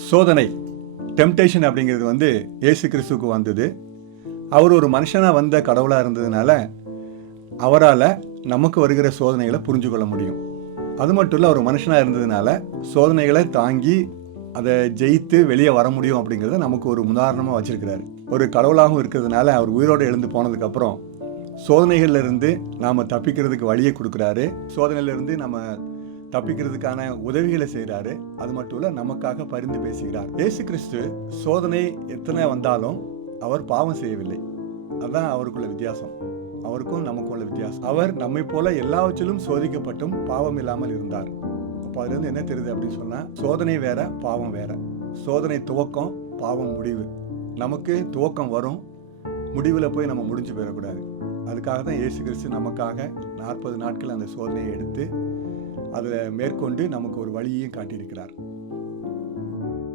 சோதனை டெம்டேஷன் அப்படிங்கிறது இயேசு கிறிஸ்துவுக்கு வந்தது. அவர் ஒரு மனுஷனாக வந்த கடவுளாக இருந்ததுனால அவரால் நமக்கு வருகிற சோதனைகளை புரிஞ்சு கொள்ள முடியும். அது மட்டும் இல்லை, ஒரு மனுஷனாக இருந்ததுனால சோதனைகளை தாங்கி அதை ஜெயித்து வெளியே வர முடியும் அப்படிங்கிறத நமக்கு ஒரு உதாரணமாக வச்சிருக்கிறாரு. ஒரு கடவுளாகவும் இருக்கிறதுனால அவர் உயிரோடு எழுந்து போனதுக்கப்புறம் சோதனைகள்லேருந்து நாம் தப்பிக்கிறதுக்கு வழியை கொடுக்குறாரு. சோதனையிலேருந்து நம்ம தப்பிக்கிறதுக்கான உதவிகளை செய்கிறாரு. அது மட்டும் இல்லை, நமக்காக பரிந்து பேசுகிறார். இயேசு கிறிஸ்து சோதனை எத்தனை வந்தாலும் அவர் பாவம் செய்யவில்லை. அதுதான் அவருக்குள்ள வித்தியாசம். அவருக்கும் நமக்கும் உள்ள வித்தியாசம். அவர் நம்மை போல எல்லாவற்றிலும் சோதிக்கப்பட்டும் பாவம் இல்லாமல் இருந்தார். அப்போ அதுலேருந்து என்ன தெரியுது அப்படின்னு சொன்னால், சோதனை வேற, பாவம் வேற. சோதனை துவக்கம், பாவம் முடிவு. நமக்கு துவக்கம் வரும், முடிவில் போய் நம்ம முடிஞ்சு போயிடக்கூடாது. அதுக்காக தான் இயேசு கிறிஸ்து நமக்காக 40 நாட்கள் அந்த சோதனையை எடுத்து அதில் மேற்கொண்டு நமக்கு ஒரு வழியையும் காட்டியிருக்கிறார்.